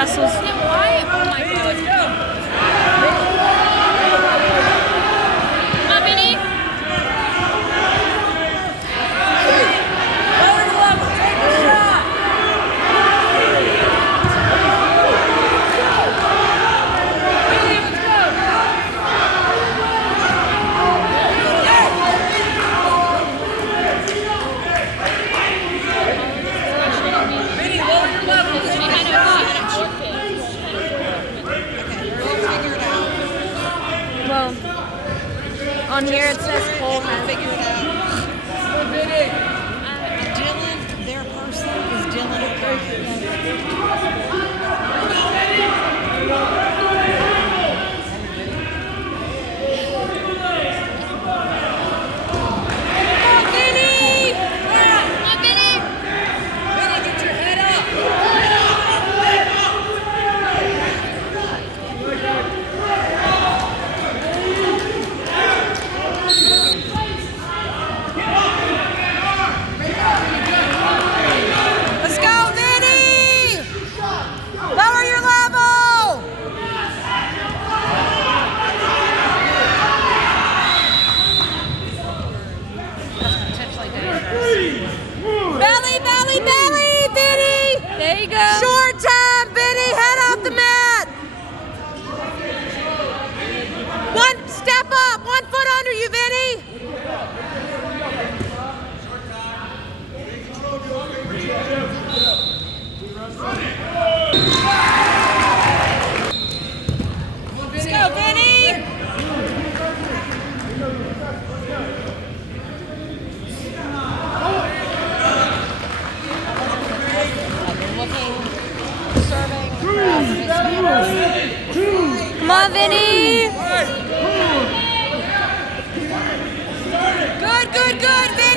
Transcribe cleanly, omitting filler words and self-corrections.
wrestles. Why? Oh my God. Come on, Vinny. Well, on here it says Cole has Figure it out. Dylan, their person is Dylan O'Brien. Let's go, Vinny! Lower your level! That's potentially dangerous. Belly, belly, belly, Vinny! There you go. Short time, Vinny! Head off the mat! One step up! 1 foot under you, Vinny! Let's go, Vinny! Looking, serving. Come on, Vinny. Good, good, good, Vinny!